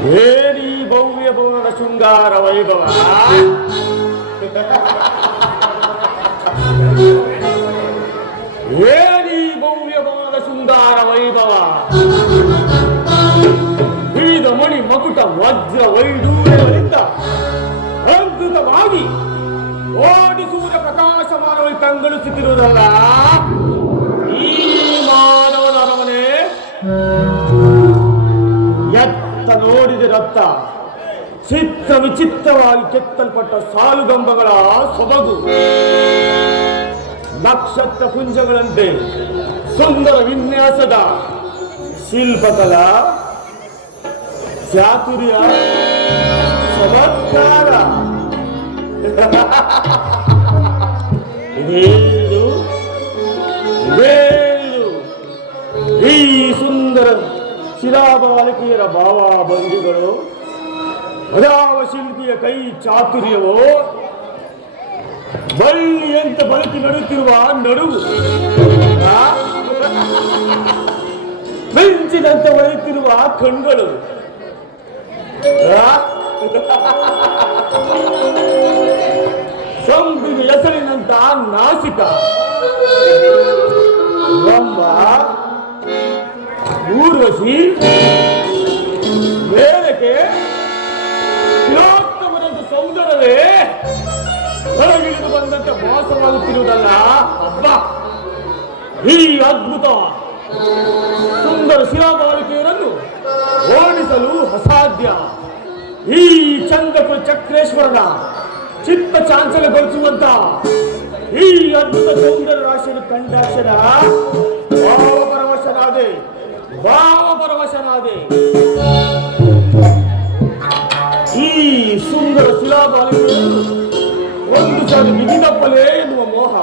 ಏನಿ ಭವ್ಯ ಭವನದ ಶೃಂಗಾರ ವೈಭವ. ಏನಿ ಭವ್ಯ ಭವನದ ಶೃಂಗಾರ ವೈಭವ. ವಿವಿಧ ಮಣಿ ಮಕುಟ ವಜ್ರ ವೈಡೂರ್ಯಗಳಿಂದ ಅದ್ಭುತವಾಗಿ ಓಡಿಸುವುದ ಪ್ರಕಾಶಮಾನವಾಗಿ ಕಂಗೊಳಿಸುತ್ತಿರುವುದಲ್ಲ ಈ ಮಾನವನ ಅರಮನೆ. ಎತ್ತ ನೋಡಿದ ರಕ್ತ ಚಿತ್ರ ವಿಚಿತ್ರವಾಗಿ ಕೆತ್ತಲ್ಪಟ್ಟ ಸಾಲುಗಂಬಗಳ ಸೊಬಗು, ನಕ್ಷತ್ರ ಪುಂಜಗಳಂತೆ ಸುಂದರ ವಿನ್ಯಾಸದ ಶಿಲ್ಪಕಲಾ ಚಾತುರ್ಯ ಚಮತ್ಕಾರ ಇದೇನು ಈ ಸುಂದರ ಶಿಲಾಬಾಲಿಕೆಯರ ಭಾವಾಭಂಗಿಗಳು, ಅದಾವ ಶಿಲ್ಪಿಯ ಕೈ ಚಾತುರ್ಯವೋ, ಬಳ್ಳಿಯಂತೆ ಬದುಕಿ ನಡುತ್ತಿರುವ ನಡುವು, ಮಿಂಚಿನಂತೆ ಹೊಳೆಯುತ್ತಿರುವ ಕಣ್ಗಳು, ಸಂಪಿಗೆ ಹೆಸರಿನಂತ ನಾಸಿಕ, ರಂಭ, ಊರ್ವಶಿ, ವೇದಕ್ಕೆ ತಿಲೋತ್ತಮದಂತ ಸೌಂದರ್ಯವೇ ಹೊರಗಿಳಿದು ಬಂದಂತೆ ಮೋಸವಾಗುತ್ತಿರುವುದಲ್ಲ. ಅಬ್ಬ, ಈ ಅದ್ಭುತ ಸುಂದರ ಶಿಲಾಬಾಲಿಕೆಯರನ್ನು ಓಡಿಸಲು ಅಸಾಧ್ಯ. ಈ ಚಂದ್ರಪುರ ಚಕ್ರೇಶ್ವರನ ಚಿತ್ತ ಚಾಂಚಲ್ಯಗೊಳಿಸುವಂತ ಈ ಅದ್ಭುತ ಸೌಂದರ್ಯ ರಾಶಿಯನ್ನು ಕಂಡಾಕ್ಷಣ ಭಾವಪರವಶನಾದೆ. ಈ ಸುಂದರ ಶಿಲಾಬಾಲಿಕೆಯನ್ನು ಒಂದು ಸಾರಿ ಬಿಗಿದಪ್ಪಲೇ ಎನ್ನುವ ಮೋಹ.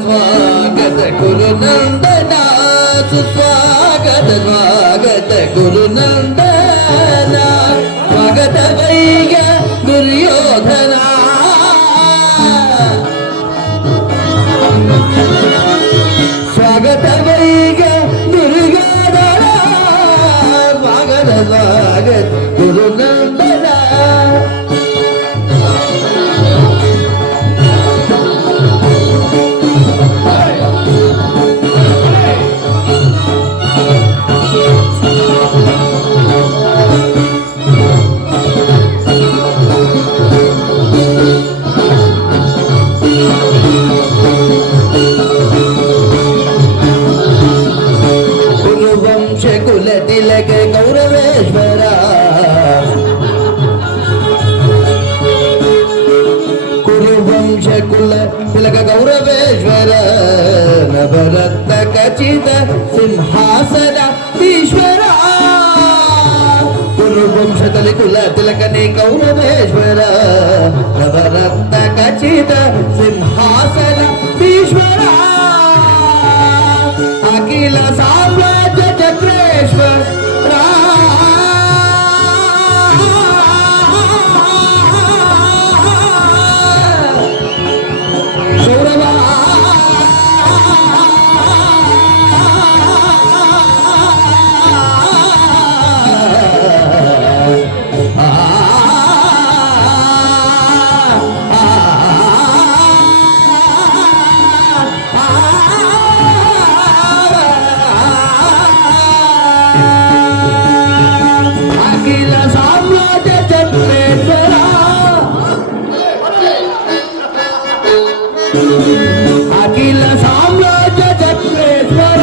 स्वागत गुरु नंदना, सुस्वागत स्वागत गुरु नंदना, स्वागत वैय दुर्योधना, स्वागत वैय दुर्योधना, स्वागत स्वागत गुरु नंदना. कुल तिलक गौरवेश्वर, कुरुवंश कुल तिलक गौरवेश्वर, नवरत्न खचित सिंहासन ईश्वर, कुरुवंश कुल तिलक गौरवेश्वर, नवरत्न खचित सिंहासन ईश्वर, अखिल साम्राज्य चक्रेश्वर, अखिल साम्राज्य चक्रेश्वर,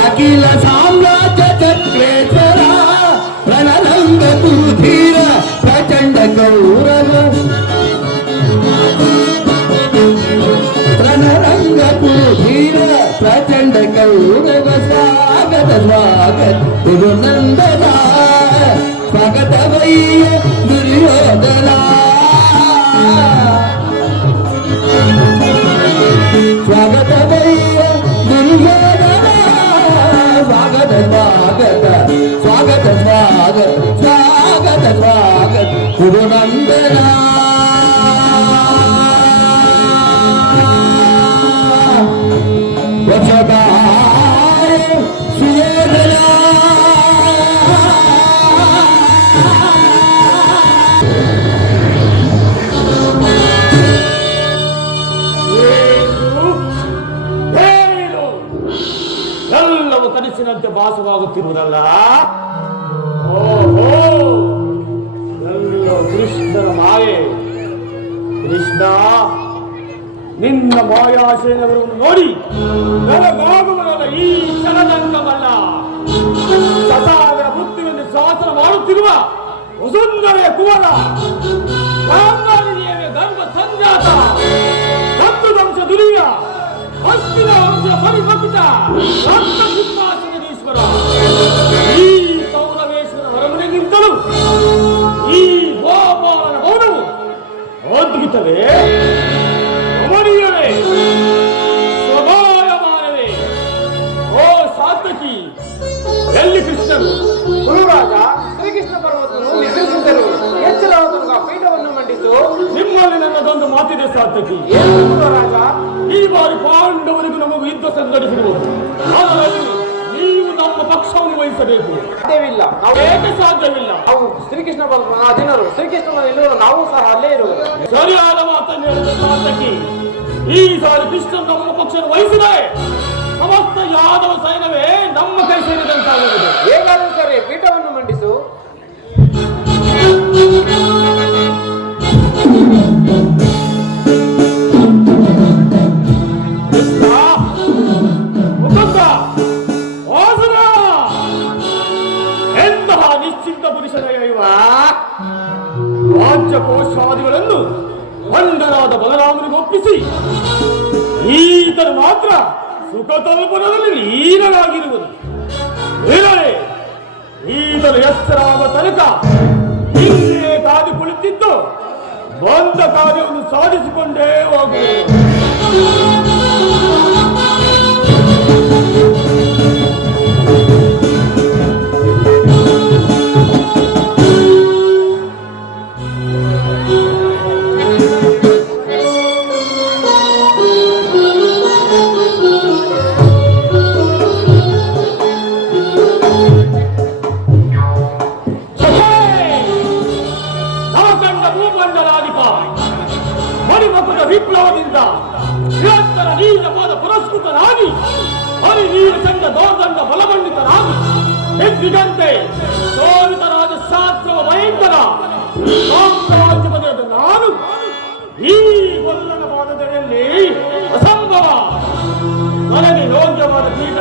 अखिल साम्राज्य चक्रेश्वर, रणरंग कुरुधीर प्रचंड गौरव, रणरंग कुरुधीर प्रचंड गौरव, स्वागत स्वागत गुरु नंदना, स्वागत ಬಯ್ಯ ದುರ್ಯೋಧನ ಸ್ವಾಗತ ಬಯ್ಯ ದುರ್ಯೋಧನ ಸ್ವಾಗತ ಸ್ವಾಗತ ಸ್ವಾಗತ ಸ್ವಾಗತ ಸ್ವಾಗತ ಸ್ವಾಗತ ಗುರುನಂದನ ವಶಗಾಯ ಸುಯೋಧನ ಏನು ಎಲ್ಲವೂ ಕನಸಿನಂತೆ ಭಾಸವಾಗುತ್ತಿರುವುದಲ್ಲ. ಓಹೋ, ಎಲ್ಲವೂ ಕೃಷ್ಣನ ಮಾಯೆ. ಕೃಷ್ಣ, ನಿನ್ನ ಮಾಯಾಶಯನಗಳನ್ನು ನೋಡಿ ನನಗಾಗುವನಲ್ಲ ಈ ಕ್ಷಣದಂಗಮಲ್ಲ. ಸಸಾಗರ ಬುದ್ಧಿಯನ್ನು ಶಾಸನ ಮಾಡುತ್ತಿರುವ ವಸುಂಧರೆ ಕುವರ ಗಾಂಧಾರಿದೇವಿಯ ಗರ್ಭ ಸಂಜಾತ ವಂಶ ದುರಿಯ ಹಸ್ತಿನ ವಂಶ ಪರಿಭಕ್ತ ರಕ್ತ ಸಿಂಹಾಸನದೀಶ್ವರ ಈ ಕೌರವೇಶ್ವರ ಹೊರಮನೆಗಿಂತಲೂ ಈ ಗೋಪಾಲನ ಮೌನವು ಅದ್ಭುತವೇ, ರಮಣೀಯವೇ, ಸ್ವಭಾವಮಾನವೇ. ಓ ಸಾತ್ವಕಿ, ಎಲ್ಲಿ ಕೃಷ್ಣನು? ಗುರುರಾಜ, ಶ್ರೀಕೃಷ್ಣ ಪರ್ವತನು ನಿದ್ರಿಸಿದ್ದರು. ಎಚ್ಚರವಾದನು ಪೀಠವನ್ನು ಮಂಡಿಸು. ನಿಮ್ಮಲ್ಲಿ ನನ್ನದೊಂದು ಮಾತಿದೆ ಸಾತ್ವಕಿ. ಏನು ಗುರುರಾಜ? ಈ ಬಾರಿ ಪಾಂಡವರಿಗೂ ನಮಗೂ ಯುದ್ಧ ಸಂಘಟಿಸಿರುವುದು. ಅದರಲ್ಲಿ ನೀವು ನಮ್ಮ ಪಕ್ಷವನ್ನು ವಹಿಸಬೇಕು. ಸಾಧ್ಯವಿಲ್ಲ. ನಾವು ಏಕೆ ಸಾಧ್ಯವಿಲ್ಲ? ನಾವು ಶ್ರೀಕೃಷ್ಣ ಪರ್ವತನ ಅಧೀನರು. ಶ್ರೀಕೃಷ್ಣನ ನಿಲ್ಲುವರು, ನಾವು ಸಹ ಅಲ್ಲೇ ಇರುವರು. ಸರಿಯಾದ ಮಾತನ್ನು ಹೇಳಿದ ಸಾರ್ಥಕಿ. ಈ ಸಾರಿ ಕೃಷ್ಣ ನಮ್ಮ ಪಕ್ಷವನ್ನು ವಹಿಸಿದರೆ ಸಮಸ್ತ ಯಾದವ ಸೈನ್ಯವೇ ನಮ್ಮ ಕೈ ಸೇರಿದಂತಾಗುವುದು. ಹೇಗಾದರೂ ಸರಿ, ಪೀಠವನ್ನು ಮಂಡಿಸು. ಮುಕುಂದ, ವಾಸುದ, ಎಂತಹ ನಿಶ್ಚಿಂತ ಪುರುಷನಯ್ಯ ಇವ. ರಾಜ್ಯ ಕೋಶಾದಿಗಳನ್ನು ಬಂಡರಾದ ಬಲರಾಮನಿಗೆ ಒಪ್ಪಿಸಿ ಈತನು ಮಾತ್ರ ಸುಖ ತಲುಪದಲ್ಲಿ ಲೀನರಾಗಿರುವುದು. ಇರಲೇ ಈತನು ಎಚ್ಚರಾಗುವ ತನಕ ಇಲ್ಲೇ ಕಾದು ಕುಳಿತಿದ್ದು ಬಂದ ಕಾರ್ಯವನ್ನು ಸಾಧಿಸಿಕೊಂಡೇ ಹೋಗುವುದು. ಮಣಿಮಕುಟ ವಿಪ್ಲವದಿಂದ ನಿರಂತರ ನೀರ ಪಾದ ಪುರಸ್ಕೃತನಾಗಿ ಹರಿನೀರ ಚಂದ ದೌರ್ದಂಡ ಬಲಮಂಡಿತನಾಗಿ ಹೆದ್ದಿಗಂತೆ ಸೋಲಿತರಾದ ಶಾಸ್ತ್ರವ ಭಯಂಕರ ಸಾಮ್ರಾಜ್ಯಪದ ನಾನು ಈ ಗೊಲ್ಲನ ಪಾದದಲ್ಲಿ ಅಸಂಭವ. ನನಗೆ ಯೋಗ್ಯವಾದ ಪೀಠ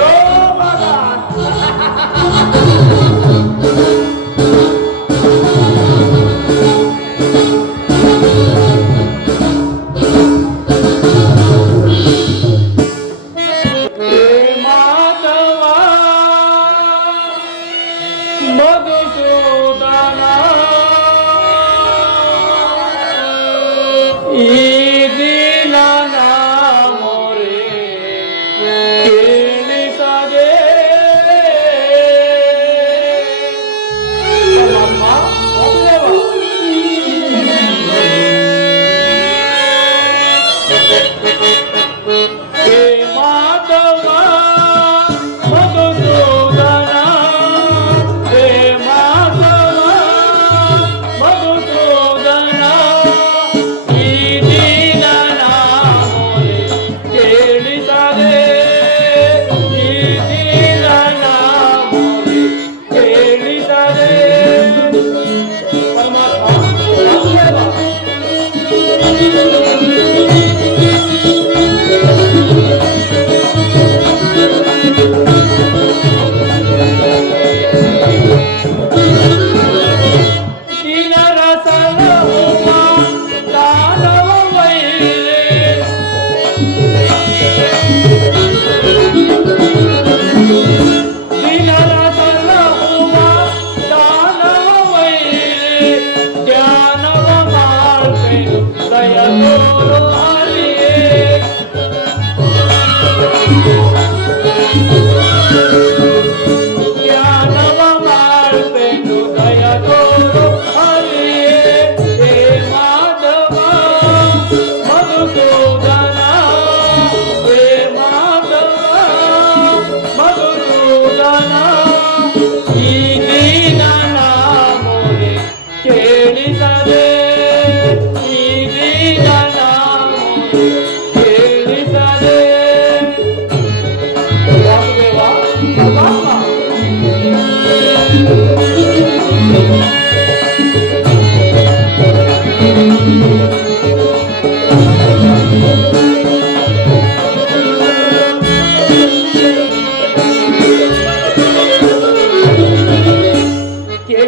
ಯೋಗದ.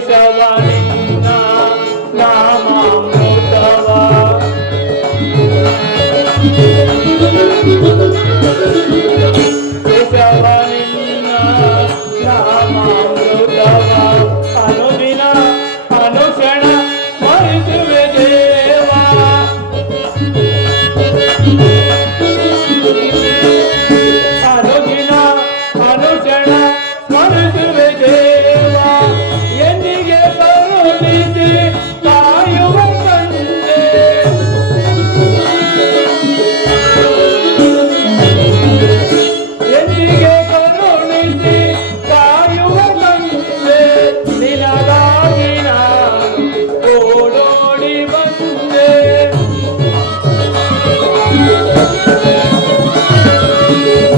ಕೇಶವನಿನ್ನ ನಾಮಾಮೃತವ ಕೇಶವನಿನ್ನ ನಾಮಾಮೃತವ ಅನುದಿನ ಅನುಕ್ಷಣ ಸ್ಮರಿಸುವೆ ದೇವ ಅನುದಿನ ಅನುಕ್ಷಣ ಸ್ಮರಿಸುವೆ ದೇವ ಎಂದಿಗೆ ಕರುಣಿಸಿ ಕಾಯುವ ತಂದೆ ಎಂದಿಗೆ ಕರುಣಿಸಿ ಕಾಯುವ ತಂದೆ ನಿನಗಾಗಿ ನಾನು ಓಡೋಡಿ ಬಂದೆ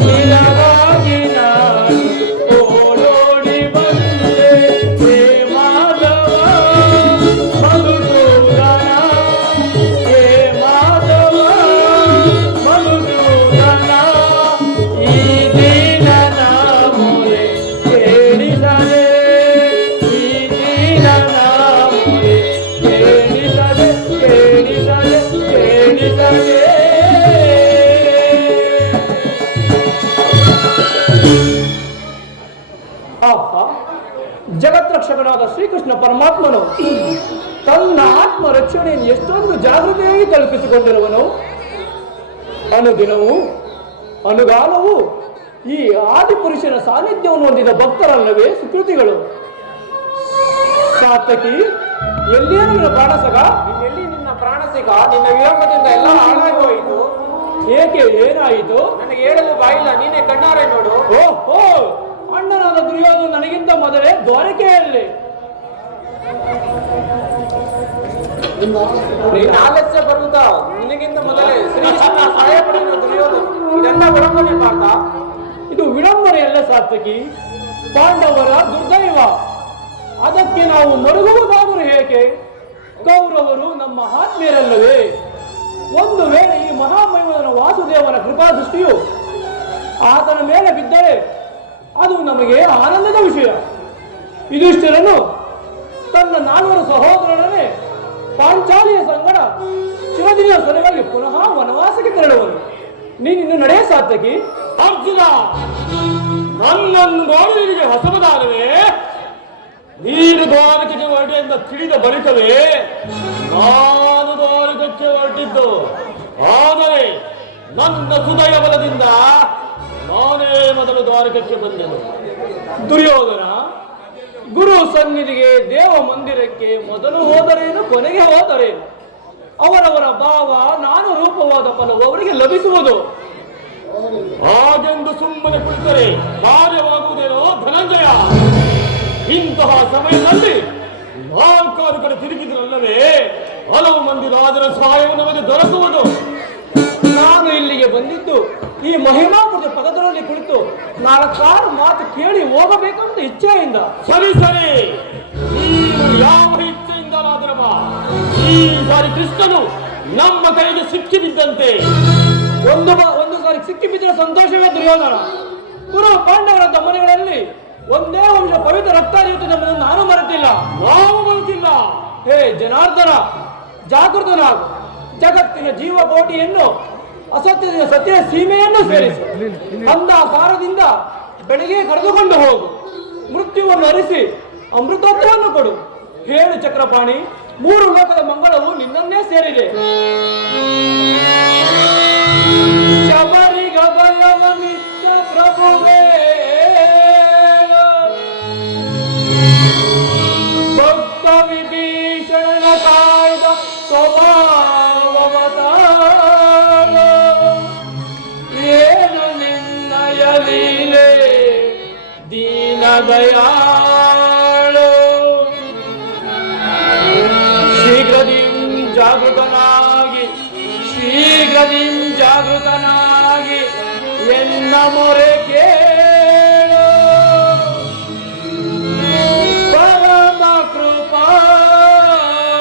ನಿನಗಾಗಿ ನಾನು ಓಡೋಡಿ ಬಂದೆ ಹೇ ಮಾಧವ ಮಧುಸೂದನ ಹೇ ಮಾಧವ ಮಧುಸೂದನ ಈ ದೀನನ ಮೊರೆ ಕೇಳಿಸದೆ ಈ ದೀನನ ಮೊರೆ ಕೇಳಿಸದೆ ಕೇಳಿಸದೆ ಕೇಳಿಸದೆ ಅಪ್ಪ ಜಗತ್ರಕ್ಷಕನಾದ ಶ್ರೀಕೃಷ್ಣ ಪರಮಾತ್ಮನು ತನ್ನ ಆತ್ಮ ರಕ್ಷಣೆಯನ್ನು ಎಷ್ಟೊಂದು ಜಾಗೃತಿಯಾಗಿ ಕಲ್ಪಿಸಿಕೊಂಡಿರುವನು ಅನುದಿನವೂ ಅನುಗಾಲವೂ ಈ ಆದಿಪುರುಷನ ಸಾನ್ನಿಧ್ಯವನ್ನು ಹೊಂದಿದ ಭಕ್ತರಲ್ಲವೇ ಸುಕೃತಿಗಳು ಸಾತಕಿ ಎಲ್ಲಿಯೇ ನಿನ್ನ ಪ್ರಾಣಸಗ ಎಲ್ಲಿ ನಿನ್ನ ಪ್ರಾಣಸಿಗ ನಿನ್ನ ವಿಳಂಬದಿಂದ ಎಲ್ಲ ಹಾಳಾಗಿ ಹೋಯಿತು. ಏಕೆ ಏನಾಯಿತು ನನಗೆ ಹೇಳಲು ಬಾಯಿಲ್ಲ, ನೀನೇ ಕಣ್ಣಾರೆ ನೋಡು. ಓ ಅಣ್ಣನಾದ ದುರ್ಯೋಧನ ನನಗಿಂತ ಮೊದಲೇ ದ್ವಾರಕೆಯಲ್ಲಿ ನೀನು ಆಲಸ್ಯ ಬರುವುದ ನಿನಗಿಂತ ಮೊದಲೇ ಶ್ರೀಕೃಷ್ಣನ ಸಹಾಯ ಪಡೆಯುವ ದುರ್ಯೋಧನ ಇದೆಲ್ಲ ವಿಳಂಬನೆ ಪಾರ್ಥ. ಇದು ವಿಡಂಬನೆಯಲ್ಲ ಸಾತ್ವಿಕಿ, ಪಾಂಡವರ ದುರ್ದೈವ. ಅದಕ್ಕೆ ನಾವು ಮರುಗುವುದಾದರೂ ಏಕೆ? ಕೌರವರು ನಮ್ಮ ಆತ್ಮೀಯರಲ್ಲವೇ? ಒಂದು ವೇಳೆ ಈ ಮಹಾಮಹಿಮನ ವಾಸುದೇವನ ಕೃಪಾದೃಷ್ಟಿಯು ಆತನ ಮೇಲೆ ಬಿದ್ದರೆ ಅದು ನಮಗೆ ಆನಂದದ ವಿಷಯ. ಯುಧಿಷ್ಠಿರನು ತನ್ನ 4 ಸಹೋದರರನ್ನೇ ಪಾಂಚಾಲಿಯ ಸಂಗಡ ಚಿರದಿನ ಸಲುವಾಗಿ ಪುನಃ ವನವಾಸಕ್ಕೆ ತೆರಳುವನು. ನೀನಿನ್ನು ನಡೆಯ ಸಾರ್ಥಕಿ. ಅರ್ಜುನ, ನನ್ನನ್ನು ನೋಡುವಿಗೆ ಹೊಸಬದಾನವೇ? ನೀನು ದ್ವಾರಕೆಗೆ ಹೊರಟೆ ಎಂದು ತಿಳಿದ ಬಳಿಕವೇ ನಾನು ದ್ವಾರಕಕ್ಕೆ ಹೊರಟಿದ್ದು. ಆದರೆ ನನ್ನ ಸುದಯ ಬಲದಿಂದ ನಾನೇ ಮೊದಲು ದ್ವಾರಕಕ್ಕೆ ಬಂದೆನು. ದುರ್ಯೋಧನ, ಗುರು ಸನ್ನಿಧಿಗೆ ದೇವ ಮಂದಿರಕ್ಕೆ ಮೊದಲು ಹೋದರೇನು ಕೊನೆಗೆ ಹೋದರೇನು? ಅವರವರ ಭಾವ ನಾನು ರೂಪವಾದ ಫಲವು ಅವರಿಗೆ ಲಭಿಸುವುದು. ಹಾಗೆಂದು ಸುಮ್ಮನೆ ಕುಳಿತರೆ ಕಾರ್ಯವಾಗುವುದೇನೋ ಧನಂಜಯ? ಇಂತಹ ಸಮಯದಲ್ಲಿ 4 ಕಡೆ ತಿರುಗಿದ್ರಲ್ಲವೇ ಹಲವು ಮಂದಿ ರಾಜರ ಸಹಾಯವು ನಮಗೆ ದೊರಕುವುದು. ನಾನು ಇಲ್ಲಿಗೆ ಬಂದಿದ್ದು ಈ ಮಹಿಮಾಪುರದ ಪದದಲ್ಲಿ ಕುಳಿತು 4 ಮಾತು ಕೇಳಿ ಹೋಗಬೇಕಂತ ಇಚ್ಛೆಯಿಂದ. ಸರಿ ಸರಿ, ನೀನು ಯಾವ ಇಚ್ಛೆಯಿಂದಲಾದರೂ ಬಾ. ಈ ಸಾರಿ ಕೃಷ್ಣನು ನಮ್ಮ ಕೈಗೆ ಸಿಕ್ಕಿ ಬಿದ್ದಂತೆ. ಒಂದು ಸಾರಿ ಸಿಕ್ಕಿ ಬಿದ್ದರೆ ಸಂತೋಷವೇ ದುರ್ಯೋಧನ. ಗುರು ಪಾಂಡವರ ದಮನೆಗಳಲ್ಲಿ ಒಂದೇ ವಂಶ ಪವಿತ್ರ ರಕ್ತಾದಿಯುತ್ತದೆ ಎಂಬುದನ್ನು ನಾನು ಮರೆತಿಲ್ಲ, ನಾವು ಮರೆತಿಲ್ಲ. ಹೇ ಜನಾರ್ದನ, ಜಾಗೃತನಾಗು. ಜಗತ್ತಿನ ಜೀವಕೋಟಿಯನ್ನು ಅಸತ್ಯದಿಂದ ಸತ್ಯ ಸೀಮೆಯನ್ನು ಸೇರಿಸಿ ಅಂಧಾಕಾರದಿಂದ ಬೆಳಗ್ಗೆ ಕರೆದುಕೊಂಡು ಹೋಗು. ಮೃತ್ಯುವನ್ನು ಅರಿಸಿ ಅಮೃತತ್ವವನ್ನು ಕೊಡು. ಹೇಳು ಚಕ್ರಪಾಣಿ, 3 ಲೋಕದ ಮಂಗಳವು ನಿನ್ನನ್ನೇ ಸೇರಿದೆ. ಶಬರಿಗ ಭಯವನಿತ್ತ ಪ್ರಭುವೇ, ಭಕ್ತ ವಿಭೀಷಣನ ಕಾಯ್ದ ಸ್ವಭಾವವತಾರ. ಏನು ನಿನ್ನಯ ಲೀಲೆ ದೀನ ದಯಾಳು. ಶೀಘ್ರದಿಂ ಜಾಗೃತನಾಗಿ ಎನ್ನ ಮೊರೆ ಕೇಳು. ಪರಮ ಕೃಪಾಳು.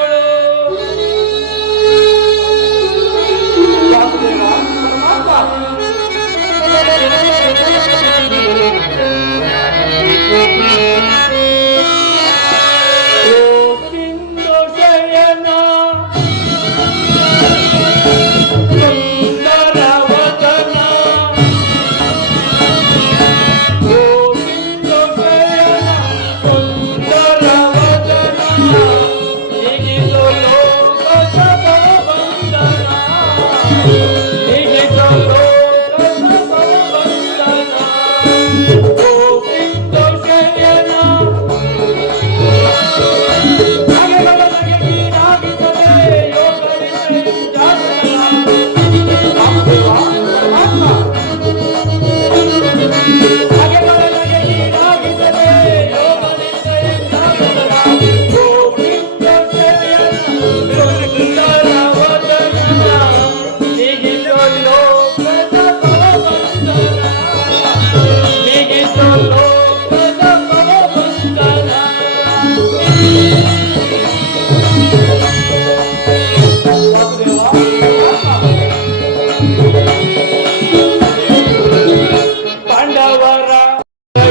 ಪಾಂಡವರ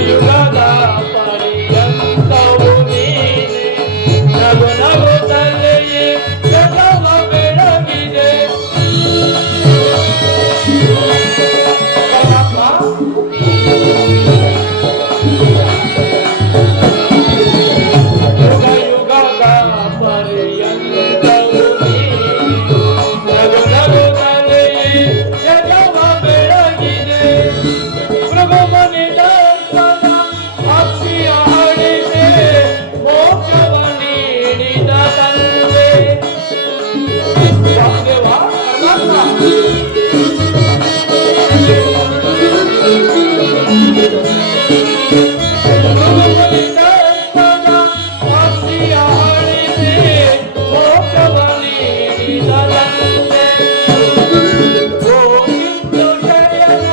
ಯುಗದ ಪರ್ಯಂತವು ನೀನೆ, ನಗು ನಗುತ್ತಲೆಯೇ ಜಗವ ಬೆಳಗಿದೆ. ಯುಗ ಯುಗದ ಪರ್ಯಂತವು ನೀನೆ, ನಗು ನಗುತ್ತಲೆಯೇ ಜಗವ ಬೆಳಗಿದೆ. ಪ್ರಭುಮನೆ ದರ್ಶನ ಅಕ್ಷಿಯ ಹಡಿದೆ, ಮೋಕ್ಷವ ನೀಡಿದ ತಂದೆ. ವಾಸುದೇವ ಪ್ರಭುಮನೆ ದರ್ಶನ ಅಕ್ಷಿಯ ಹಡಿದೆ, ಮೋಕ್ಷವ ನೀಡಿದ ತಂದೆ. ಗೋವಿಂದ ಶಯನ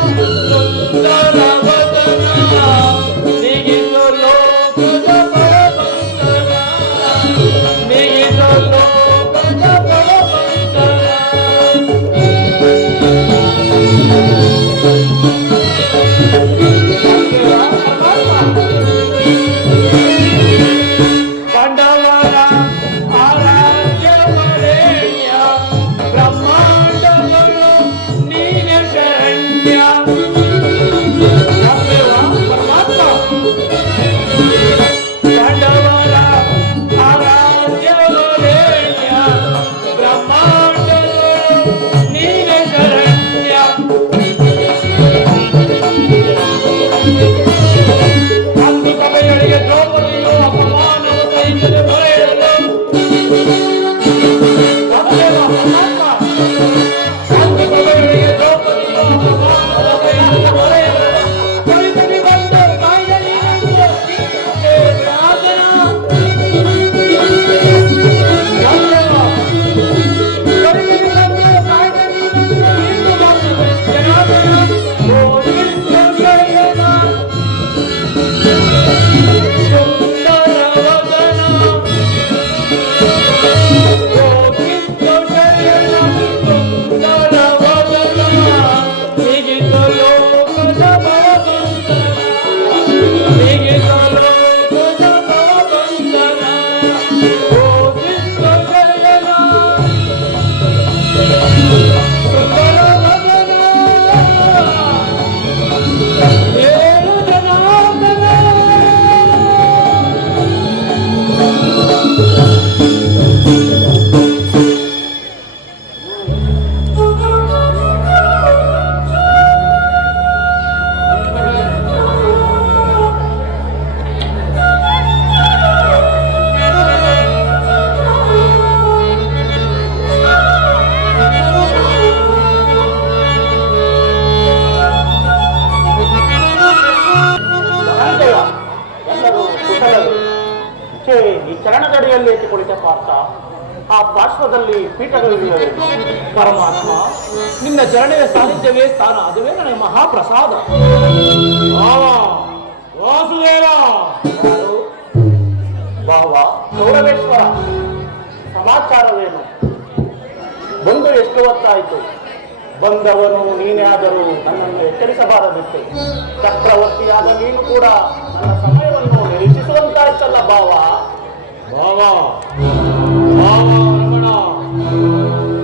ಸುಂದರ ವದನ, ನಿಗಿದು ಲೋಕದ ಭಗವಂತನ, ನಿಗಿದು ಲೋಕದ ಭಗವಂತನ. ಪಾಂಡವರ ಆರಾಧ್ಯ ವರೇಣ್ಯ, ಬ್ರಹ್ಮಾಂಡಗಳು ನೀನೆ ಶರಣ್ಯ. ಪರಮಾತ್ಮ ಪಾಂಡವರ ಆರಾಧ್ಯ ವರೇಣ್ಯ, ಬ್ರಹ್ಮಾಂಡಗಳು ನೀನೆ ಶರಣ್ಯ. ಅಂದು ಸಭೆಯೊಳಗೆ ದ್ರೌಪದಿಯು ಅಪಮಾನದ ಸಹಿಸದೆ ಬರೆಯಲು. ವಾಸುದೇವ ಪರಮಾತ್ಮ ಅಂದು ಸಭೆಯೊಳಗೆ ದ್ರೌಪದಿಯು ಅಪಮಾನದ ಸಹಿಸದೆ ಬರೆಯಲು. ಕಲಿತಲಿ ಬಂದು ಕಾಯ್ದಲಿ ನಂದು ಸೀತೆ ರಾಜನ. ವಾಸುದೇವ ಕಲಿತಲಿ ಬಂದು ಕಾಯ್ದಲಿ ನಂದು ಇಂದು ಬರ್ತದೆ ಜನಾರ್ದನ. ಗೋವಿಂದ ಶಯನ ಸುಂದರ ವದನ, ಗೋವಿಂದ ಶಯನ ಸುಂದರ ವದನ, ನಿಗಿದು ಲೋಕದ ಭಗವಂತನ, ನಿಗಿದು ಲೋಕದ ಭಗವಂತನ. ಗೋವಿಂದ ಶಯನ ಸುಂದರ ವದನ, ಏಳು ಜನಾರ್ದನ. ಧನಂಜಯ, ಎಲ್ಲರೂ ಕುಶಲರು. ಛೇ, ಈ ಚರಣದಡಿಯಲ್ಲಿ ಏಕೆ ಕುಳಿತ ಪಾರ್ಥ? ಆ ಪಾರ್ಶ್ವದಲ್ಲಿ ಪೀಠಗಳಿವೆ. ಪರಮಾತ್ಮ, ನಿನ್ನ ಚರಣೆಯ ಸಾನ್ನಿಧ್ಯವೇ ಸ್ಥಾನ, ಅದುವೇ ನನಗೆ ಮಹಾಪ್ರಸಾದ. ವಾಸುದೇವ ಭಾವ ಗೌರವೇಶ್ವರ, ಸಮಾಚಾರವೇನು? ಬಂದು ಎಷ್ಟು ಹೊತ್ತಾಯಿತು? ಬಂದವನು ನೀನೇ ಆದರೂ ನನ್ನನ್ನು ಎಚ್ಚರಿಸಬಾರದಿತ್ತು. ಚಕ್ರವರ್ತಿಯಾದ ನೀನು ಕೂಡ ನನ್ನ ಸಮಯವನ್ನು ನಿರೀಕ್ಷಿಸುವಂತಾಯ್ತಲ್ಲ ಭಾವ. ಭಾವ ರಮಣ,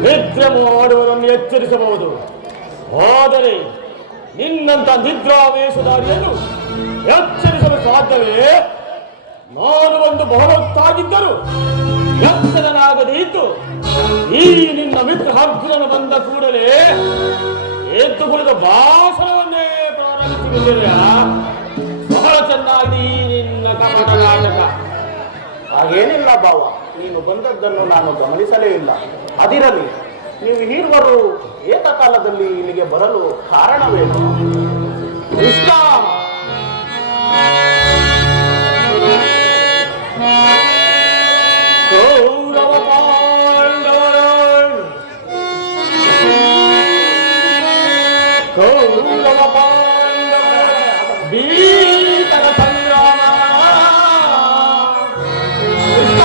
ನಿದ್ರೆ ಮಾಡುವವರನ್ನು ಎಚ್ಚರಿಸಬಹುದು, ಆದರೆ ನಿನ್ನಂತ ನಿದ್ರಾವೇಶಧಾರಿಯನ್ನು ಎಚ್ಚರಿಸಲು ಸಾಧ್ಯವೇ? ನಾನು ಒಂದು ಬಹುಮತ್ತಾಗಿದ್ದರು ಎಚ್ಚರನಾಗದೇ ಇದ್ದು ಈ ನಿನ್ನ ಮಿತ್ರ ಅರ್ಜುನನು ಬಂದ ಕೂಡಲೇ ಎದ್ದು ಕುಳಿತ ಭಾಷಣವನ್ನೇ ಪ್ರಾರಂಭಿಸಿಬಿಟ್ಟಿದೆಯಾ? ಬಹಳ ಚೆನ್ನಾಗಿ ನಿನ್ನ ಕಪಟ ನಾಟಕ. ಹಾಗೇನಿಲ್ಲ ಭಾವ, ನೀನು ಬಂದದ್ದನ್ನು ನಾನು ಗಮನಿಸಲೇ ಇಲ್ಲ. ಅದಿರಲಿ, ನೀವು ಹೀರ್ವರು ಏಕಕಾಲದಲ್ಲಿ ಇಲ್ಲಿಗೆ ಬರಲು ಕಾರಣವೇನು? ಕೃಷ್ಣ, ಕೌರವ ಪಾಂಡವರ ಭೀಕರ ಸಂಗ್ರಾಮ. ಕೃಷ್ಣ,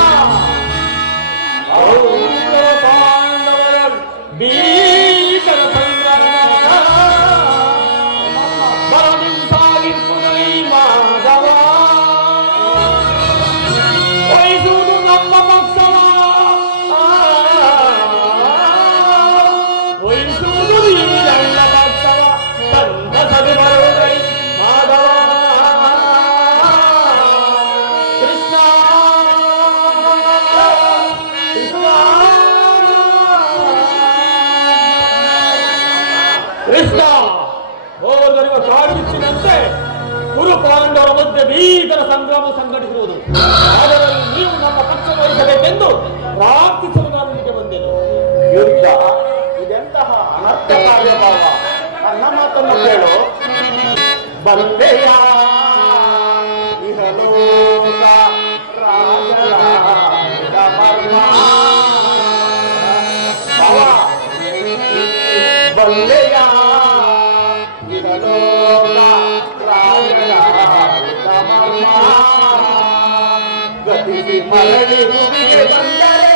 ಪಾಂಡವರ ಮಧ್ಯೆ ಭೀಕರ ಸಂಗ್ರಾಮ ಸಂಘಟಿಸುವುದು. ಅದರಲ್ಲಿ ನೀವು ನಮ್ಮ ಪಕ್ಷ ವಹಿಸಬೇಕೆಂದು ಪ್ರಾರ್ಥಿಸಲು ನಾನು ಇಲ್ಲಿಗೆ ಬಂದೆನು. ಯುದ್ಧ ಇದೆಂತಹ ಅನರ್ಥ ಕಾರ್ಯಭಾವ. ನನ್ನ ಮಾತನ್ನು ಕೇಳು. ಬಂದೆಯ ಇಹಲೋಕ ರಾಜರ ಮರ್ಮ. ಭಾವ, ಬಂದೆಯ ಇಹಲೋಕ ರಾಜರ ಮರ್ಮ. ಗತಿಸಿ ಮರಳಿ ಭೂಮಿಗೆ ಬಂದರೆ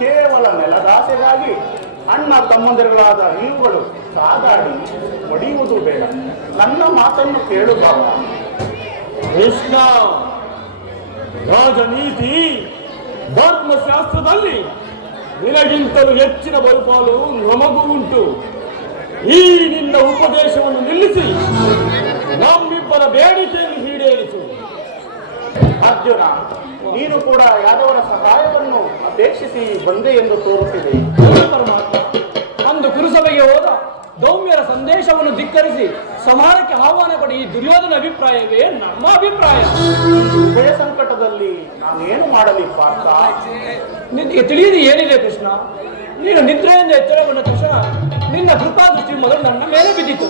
ಕೇವಲ ನೆಲದಾಸೆಗಾಗಿ ಅಣ್ಣ ತಮ್ಮಂದಿರುಗಳಾದ ನೀವುಗಳು ಸಾಗಾಡಿ ಒಡೆಯುವುದು ಬೇಡ. ನನ್ನ ಮಾತನ್ನು ಕೇಳು ಭಾವ. ಕೃಷ್ಣ, ರಾಜನೀತಿ ಧರ್ಮಶಾಸ್ತ್ರದಲ್ಲಿ ನಿನಗಿಂತಲೂ ಹೆಚ್ಚಿನ ಬರುಪಾಲು ನಮಗೂ ಉಂಟು. ಈ ನಿನ್ನ ಉಪದೇಶವನ್ನು ನಿಲ್ಲಿಸಿ ನಮ್ಮಿಬ್ಬರ ಬೇಡಿಕೆಯನ್ನು ಈಡೇರಿಸು. ಅರ್ಜುನ, ನೀನು ಕೂಡ ಯಾದವರ ಸಹಾಯವನ್ನು ಅಪೇಕ್ಷಿಸಿ ಬಂದೆ ಎಂದು ತೋರುತ್ತಿದೆ. ಪರಮಾತ್ಮ, ಅಂದು ಕುರುಸಭೆಗೆ ಹೋದ ದೌಮ್ಯರ ಸಂದೇಶವನ್ನು ಧಿಕ್ಕರಿಸಿ ಸಮಾನಕ್ಕೆ ಆಹ್ವಾನ ಕೊಡಿ. ಈ ದುರ್ಯೋಧನ ಅಭಿಪ್ರಾಯವೇ ನಮ್ಮ ಅಭಿಪ್ರಾಯ. ಉಭಯ ಸಂಕಟದಲ್ಲಿ ನಾನೇನು ಮಾಡಲಿ ಪಾರ್ಥ? ನಿನಗೆ ತಿಳಿಯದು ಏನಿದೆ ಕೃಷ್ಣ? ನೀನು ನಿದ್ರೆಯಿಂದ ಎಚ್ಚರಗೊಂಡ ತಕ್ಷಣ ನಿನ್ನ ಕೃಪಾದೃಷ್ಟಿ ಮೊದಲು ನನ್ನ ಮೇಲೆ ಬಿದ್ದಿತು.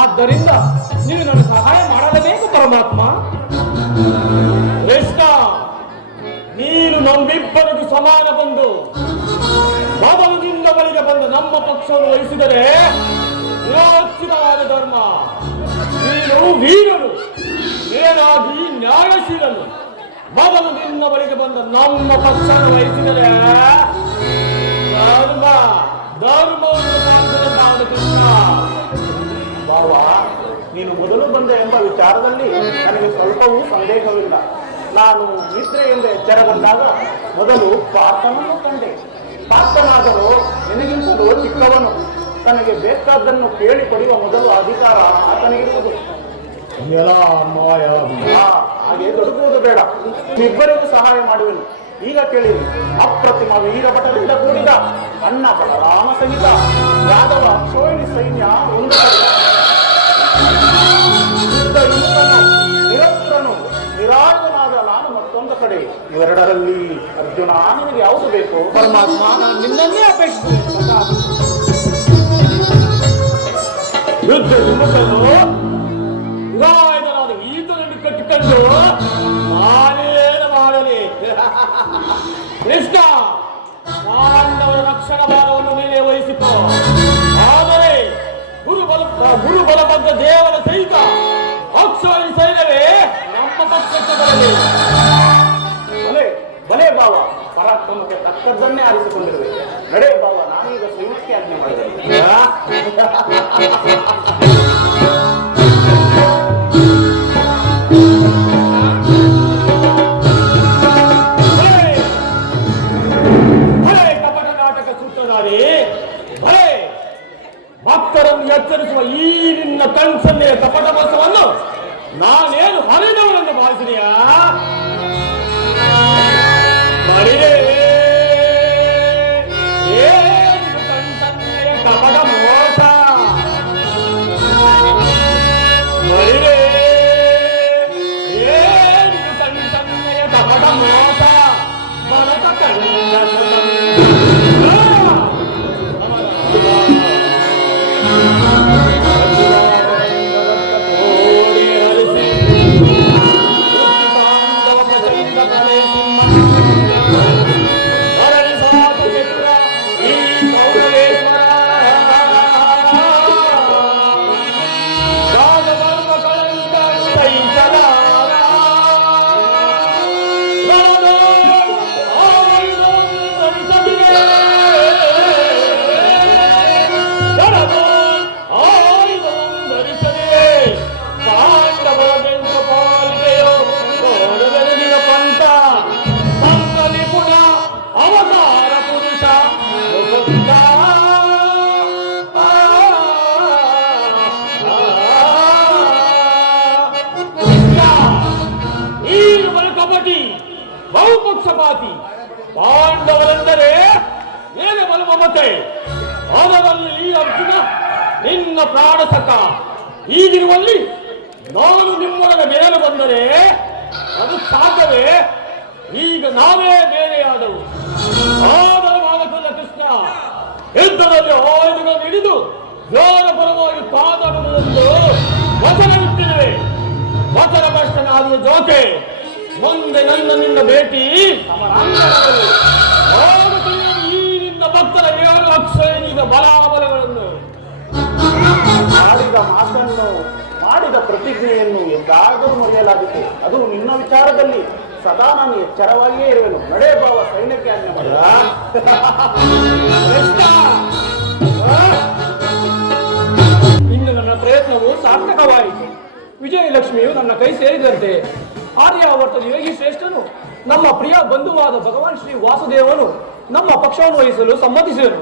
ಆದ್ದರಿಂದ ನೀನು ನನ್ನ ಸಹಾಯ ಮಾಡಲೇಬೇಕು ಪರಮಾತ್ಮ. ಕೃಷ್ಣ, ನೀನು ನಮ್ಮಿಬ್ಬರಿಗೂ ಸಮಾನ ಬಂದು ಮೊದಲಿನಿಂದ ಬಳಿಗೆ ಬಂದ ನಮ್ಮ ಪಕ್ಷವನ್ನು ವಹಿಸಿದರೆ ನಿರಾಚಿತವಾದ ಧರ್ಮ. ನೀನು ವೀರನು, ಮೇಲಾಗಿ ನ್ಯಾಯಶೀಲನು. ಮೊದಲು ನಿನ್ನ ಬಳಿಗೆ ಬಂದ ನಮ್ಮ ಪಕ್ಷವನ್ನು ವಹಿಸಿದರೆ ಧರ್ಮವನ್ನು ಪಾಲಿಸಿದಂತಾದ ಕೃಷ್ಣ. ಭಾವ, ನೀನು ಮೊದಲು ಬಂದ ಎಂಬ ವಿಚಾರದಲ್ಲಿ ನನಗೆ ಸ್ವಲ್ಪವೂ ಸಂದೇಹವಿಲ್ಲ. ನಾನು ನಿದ್ರೆಯಿಂದ ಎಚ್ಚರಗೊಂಡಾಗ ಮೊದಲು ಪಾರ್ಥನನ್ನು ಕಂಡೆ. ಪಾರ್ಥನಾದರೂ ನಿನಗಿಂತಲೂ ಚಿಕ್ಕವನು. ತನಗೆ ಬೇಕಾದ್ದನ್ನು ಕೇಳಿ ಪಡೆಯುವ ಮೊದಲು ಅಧಿಕಾರ ಆತನಿಗಿರುವುದು. ಹಾಗೆ ದೊಡ್ಡುವುದು ಬೇಡ, ಇಬ್ಬರಿಗೂ ಸಹಾಯ ಮಾಡುವೆನು. ಈಗ ಕೇಳಿರಿ, ಅಪ್ರತಿಮ ವೀರಭಟದಿಂದ ಕೂಡಿದ ಅಣ್ಣ ಬಲರಾಮ ಸಹಿತ ಯಾದವ ಅಕ್ಷೋಹಿಣಿ ಸೈನ್ಯ ಒಂದು ಕಡೆ, ನಿರಂತರನು ನಿರಾಯುಧನಾದ ನಾನು ಮತ್ತೊಂದು ಕಡೆ. ಇವೆರಡರಲ್ಲಿ ಅರ್ಜುನ ನಿನಗೆ ಯಾವುದು ಬೇಕು? ಪರಮಾತ್ಮ, ನಾನು ನಿನ್ನನ್ನೇ ಅಪೇಕ್ಷಿಸುತ್ತೇನೆ. ಯುದ್ಧ ವಿಮುಖನು ನಿರಾಯುಧನಾದ ಈತನನ್ನು ಕಟ್ಟಿಕೊಂಡು ನಾನೇನು ಮಾಡಲಿ? ಕೃಷ್ಣ, ಪಾಂಡವರ ರಕ್ಷಣಾ ಭಾರವನ್ನು ನೀನೇ ವಹಿಸಿಕೊ. ಆದರೆ ಗುರುಬಲಬದ್ಧ ದೇವರ ಸಹಿತ ಅಕ್ಷೋಹಿಣಿ ಸೈನ್ಯವೇ ನಮ್ಮ ಪಕ್ಷಕ್ಕೆ ಬರಲಿ. ಬಲೆ ಬಲೆ ಭಾವ, ಪರಾಕ್ರಮಕ್ಕೆ ತಕ್ಕದ್ದನ್ನೇ ಆರಿಸಿಕೊಂಡಿರುವೆ. ನಡೆ ಭಾವ, ನಾನೀಗ ಸೈನ್ಯಕ್ಕೆ ಆಜ್ಞೆ ಮಾಡಿದೆ. ಕಪಟ ನಾಟಕ ಸೂತ್ರಧಾರಿ, ಭಲೆ ಭಕ್ತರನ್ನು ಎಚ್ಚರಿಸುವ ಈ ನಿನ್ನ ಕಣ್ಸನ್ನೆಯ ಕಪಟ ಮೋಸವನ್ನು ನಾನೇನು ಹರಿದವರನ್ನು ಭಾವಿಸಿದೆಯಾ? ಬರಿದೆ ಏನು ಕಣ್ಸನ್ನೆಯ ಕಪಟ ಮೋಸ? ಬರಿದೆ ಏನು ಕಣ್ಸನ್ನೆಯ ಕಪಟ ಮೋಸ? ಭರತ ಬಹುಪಕ್ಷಪಾತಿ. ಪಾಂಡವರೆಂದರೆ ಏನೇ ಬಲು ಮಮತೆ. ಅದರಲ್ಲಿ ಈ ಅರ್ಜುನ ನಿನ್ನ ಪ್ರಾಣಸಕ. ಹೀಗಿರುವಲ್ಲಿ ನಾನು ನಿಮ್ಮೊಳಗೆ ಮೇಲೆ ಬಂದರೆ ಅದು ಸಾಧ್ಯವೇ? ಈಗ ನಾವೇ ಬೇರೆಯಾದವು. ಆದರೆ ಮಾಲಕಲ್ಲ ಕೃಷ್ಣ, ಯುದ್ಧದಲ್ಲಿ ಆಯುಧಗಳನ್ನು ಹಿಡಿದು ಯೋಧ ಪರವಾಗಿ ಪಾದಾಡುವುದೆಂದು ವಚನವಿಟ್ಟಿರುವೆ. ವಚನ ಭ್ರಷ್ಟನಾದ ಜೋಕೆ ಮುಂದೆ ನನ್ನ ನಿನ್ನ ಭೇಟಿ ಈ ನಿನ್ನ ಭಕ್ತರ 7 ಲಕ್ಷ ಎನಿದ ಬಲಾಬಲಗಳನ್ನು ಮಾಡಿದ ಮಾತನ್ನು, ಮಾಡಿದ ಪ್ರತಿಜ್ಞೆಯನ್ನು ಎಂದಾದರೂ ಮರೆಯಲಾಗಿದೆ. ಅದು ನಿನ್ನ ವಿಚಾರದಲ್ಲಿ ಸದಾ ನಾನು ಎಚ್ಚರವಾಗಿಯೇ ಇರುವೆನು. ನಡೆ ಭಾವ, ಸೈನ್ಯಕ್ಕೆ ಆಜ್ಞೆ ಮಾಡಿದ. ಇನ್ನು ನನ್ನ ಪ್ರಯತ್ನವು ಸಾರ್ಥಕವಾಯಿತು. ವಿಜಯಲಕ್ಷ್ಮಿಯು ನನ್ನ ಕೈ ಸೇರಿದಂತೆ ಆರ್ಯಾವರ್ತದ ಯೋಗಿ ಶ್ರೇಷ್ಠನು, ನಮ್ಮ ಪ್ರಿಯ ಬಂಧುವಾದ ಭಗವಾನ್ ಶ್ರೀ ವಾಸುದೇವನು ನಮ್ಮ ಪಕ್ಷವನ್ನು ವಹಿಸಲು ಸಮ್ಮತಿಸಿದನು.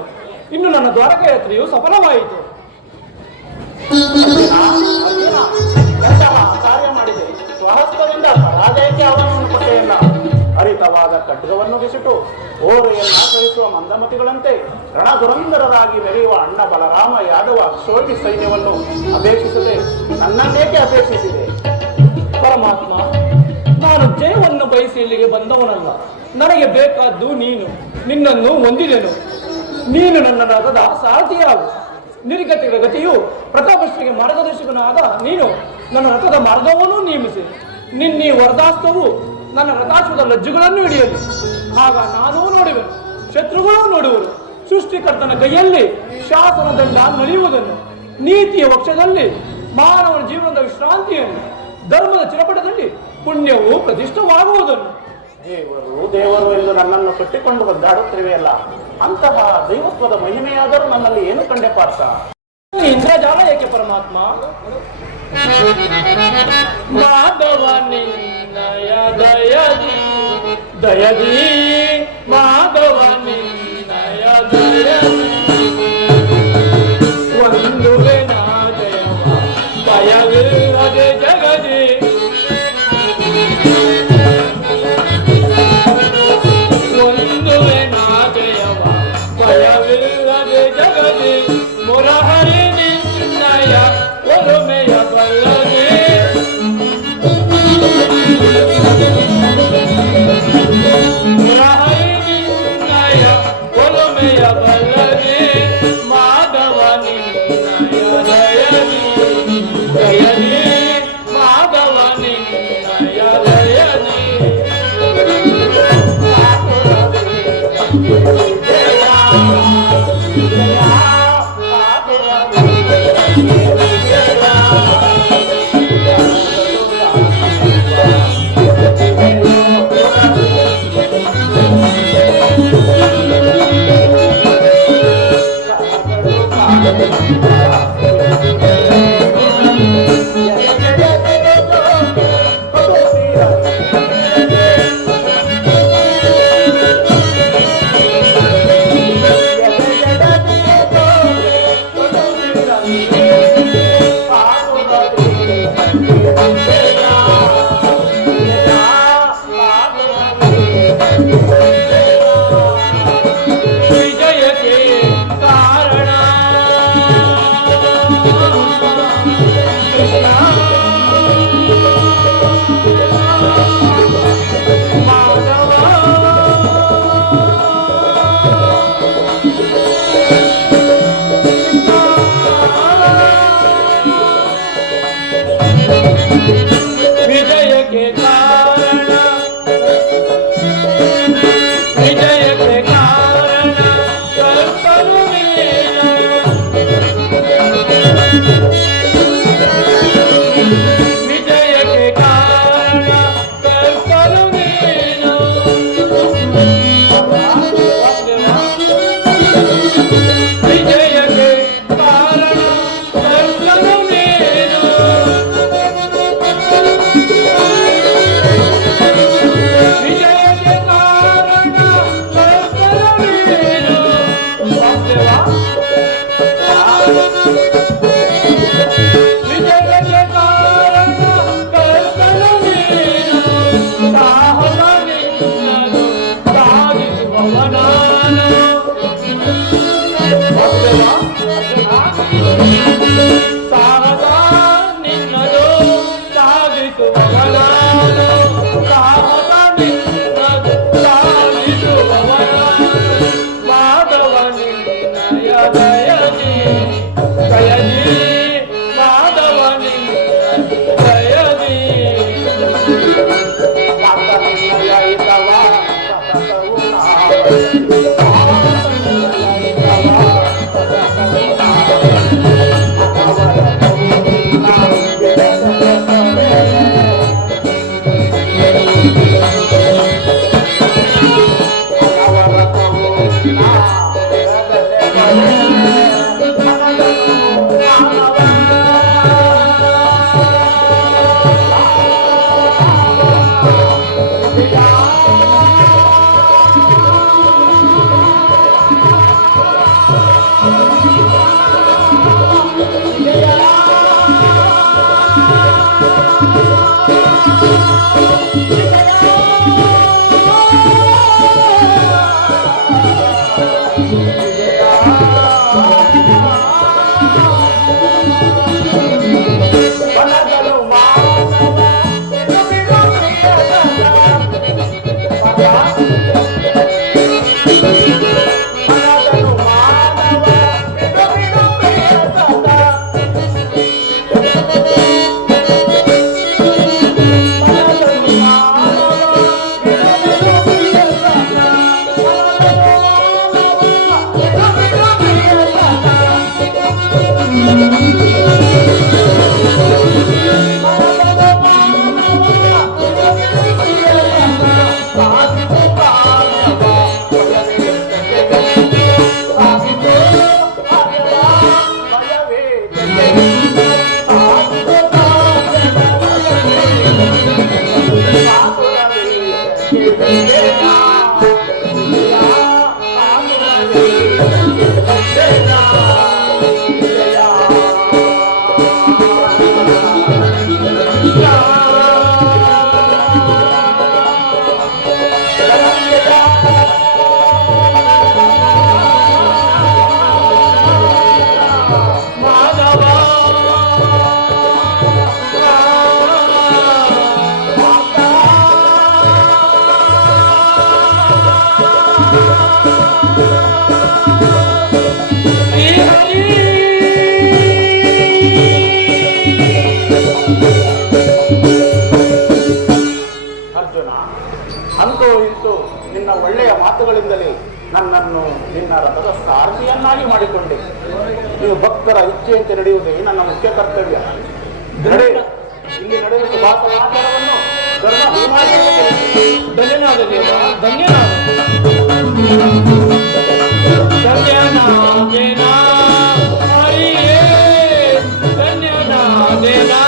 ಇನ್ನು ನನ್ನ ದ್ವಾರಕ ಯಾತ್ರೆಯು ಸಫಲವಾಯಿತು. ಕಾರ್ಯ ಮಾಡಿದೆ. ಸ್ವಹಸ್ತದಿಂದ ಪರಾಜಯಕ್ಕೆ ಆಹ್ವಾನವನ್ನು ಕೊಟ್ಟೆಯಲ್ಲ. ಹರಿತವಾದ ಖಡ್ಗವನ್ನು ಬಿಸಿಟು ಓರೆಯನ್ನು ಆಶ್ರಯಿಸುವ ಮಂದಮತಿಗಳಂತೆ ರಣದುರಂಧರರಾಗಿ ಮೆರೆಯುವ ಅಣ್ಣ ಬಲರಾಮ ಯಾದವ ಅಕ್ಷೋಹಿಣಿ ಸೈನ್ಯವನ್ನು ಅಪೇಕ್ಷಿಸದೆ ನನ್ನನ್ನೇಕೆ ಅಪೇಕ್ಷಿಸಿದೆ? ಪರಮಾತ್ಮ, ನಾನು ಜಯವನ್ನು ಬಯಸಿ ಇಲ್ಲಿಗೆ ಬಂದವನಲ್ಲ. ನನಗೆ ಬೇಕಾದ್ದು ನೀನು. ನಿನ್ನನ್ನು ಹೊಂದಿದೆನು. ನೀನು ನನ್ನ ರಥದ ಸಾರಥಿಯಾಗು. ನಿರ್ಗತಿಗಳ ಗತಿಯು ಪ್ರತಾಪಶ್ರೀಗೆ ಮಾರ್ಗದರ್ಶಕನಾದ ನೀನು ನನ್ನ ರಥದ ಮಾರ್ಗವನ್ನು ನೇಮಿಸಿ ನಿನ್ನೀ ವರದಾಸ್ತವು ನನ್ನ ರಥಾಶ್ವದ ಲಜ್ಜುಗಳನ್ನು ಹಿಡಿಯಲು. ಆಗ ನಾನೂ ನೋಡುವೆನು, ಶತ್ರುಗಳೂ ನೋಡುವರು. ಸೃಷ್ಟಿಕರ್ತನ ಕೈಯಲ್ಲಿ ಶಾಸನ ದಂಡ ನಡೆಯುವುದನ್ನು, ನೀತಿಯ ವಕ್ಷದಲ್ಲಿ ಮಾನವನ ಜೀವನದ ವಿಶ್ರಾಂತಿಯನ್ನು, ಧರ್ಮದ ಚಿರಪಟದಲ್ಲಿ ಪುಣ್ಯವು ಪ್ರತಿಷ್ಠವಾಗುವುದನ್ನು. ದೇವರು ಎಂದು ನನ್ನನ್ನು ಕಟ್ಟಿಕೊಂಡು ಒದ್ದಾಡುತ್ತಿರುವೆಯಲ್ಲ, ಅಂತಹ ದೈವತ್ವದ ಮಹಿಮೆಯಾದರೂ ನನ್ನಲ್ಲಿ ಏನು ಕಂಡೆ ಪಾರ್ಥ? ಇಂದ್ರಜಾಲ ಏಕೆ ಪರಮಾತ್ಮ? ಮಾಧವ ನಿನ್ನಯ ದಯದಿ ದಯದಿ ಮಾಧವ ನಿನ್ನಯ ದಯದಿ ಒಂದು ಜಯವ ಭಯವಿರದೆ ಜಗದಿ ಒಂದು ಜಯವ ಭಯವಿರದೆ ಜಗದಿ ಮುರಹರಿ ನಿನ್ನಯ ಒಲುಮೆಯ ಬಲ್ಲದೆ ಮುರಹರಿ ನಿನ್ನಯ ಒಲುಮೆಯ ಬಲ್ಲದೆ ಮಾಧವ ನಿನ್ನಯ ದಯದಿ ದಯದಿ ಮಾಧವ ನಿನ್ನಯ ದಯದಿ Ah ಅರ್ಜುನ, ಅಂತೂ ಇಂತೂ ನಿನ್ನ ಒಳ್ಳೆಯ ಮಾತುಗಳಿಂದಲೇ ನನ್ನನ್ನು ನಿನ್ನ ರಥದ ಸಾರಥಿಯನ್ನಾಗಿ ಮಾಡಿಕೊಂಡೆ. ನೀವು ಭಕ್ತರ ಇಚ್ಛೆಯಂತೆ ನಡೆಯುವುದೇ ನನ್ನ ಮುಖ್ಯ ಕರ್ತವ್ಯ. ನಡೆ, ಇಲ್ಲಿ ನಡೆಯುವ ಸುಭಾಸ ಸಮಾಚಾರವನ್ನು ಧನ್ಯನಾದ ದೇವ, ಧನ್ಯನಾದ ಧನ್ಯನಾದೇನಾ ಹರಿಯೇ ಧನ್ಯನಾದೇನಾ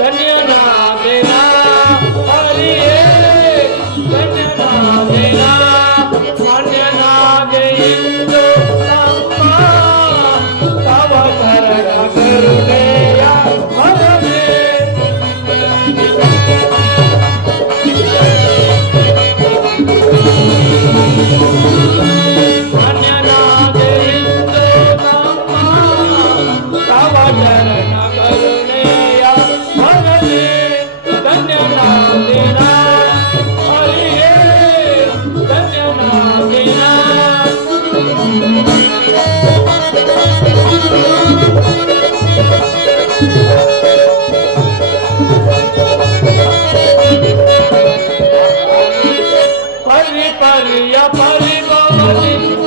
ಧನ್ಯನಾದೇನಾ ಹರಿಯೇ ಧನ್ಯನಾದೇನಾ ಧನ್ಯನಾದೆ ಇಂದು ನಮ್ಮ ತವ ಕರಣ ಕರುಣೆಯ ಹರನೇ ಧನ್ಯನಾದೆ ಇಂದು ನಮ್ಮ ತವ ಚರಣ ಕರುಣೆಯ ಹರನೇ ಧನ್ಯನಾದೇನಾ ಹರಿಯೇ ಧನ್ಯನಾದೇನಾ ಪರಿ ಪರಿಯ ಪರಿಭವದಿಂದ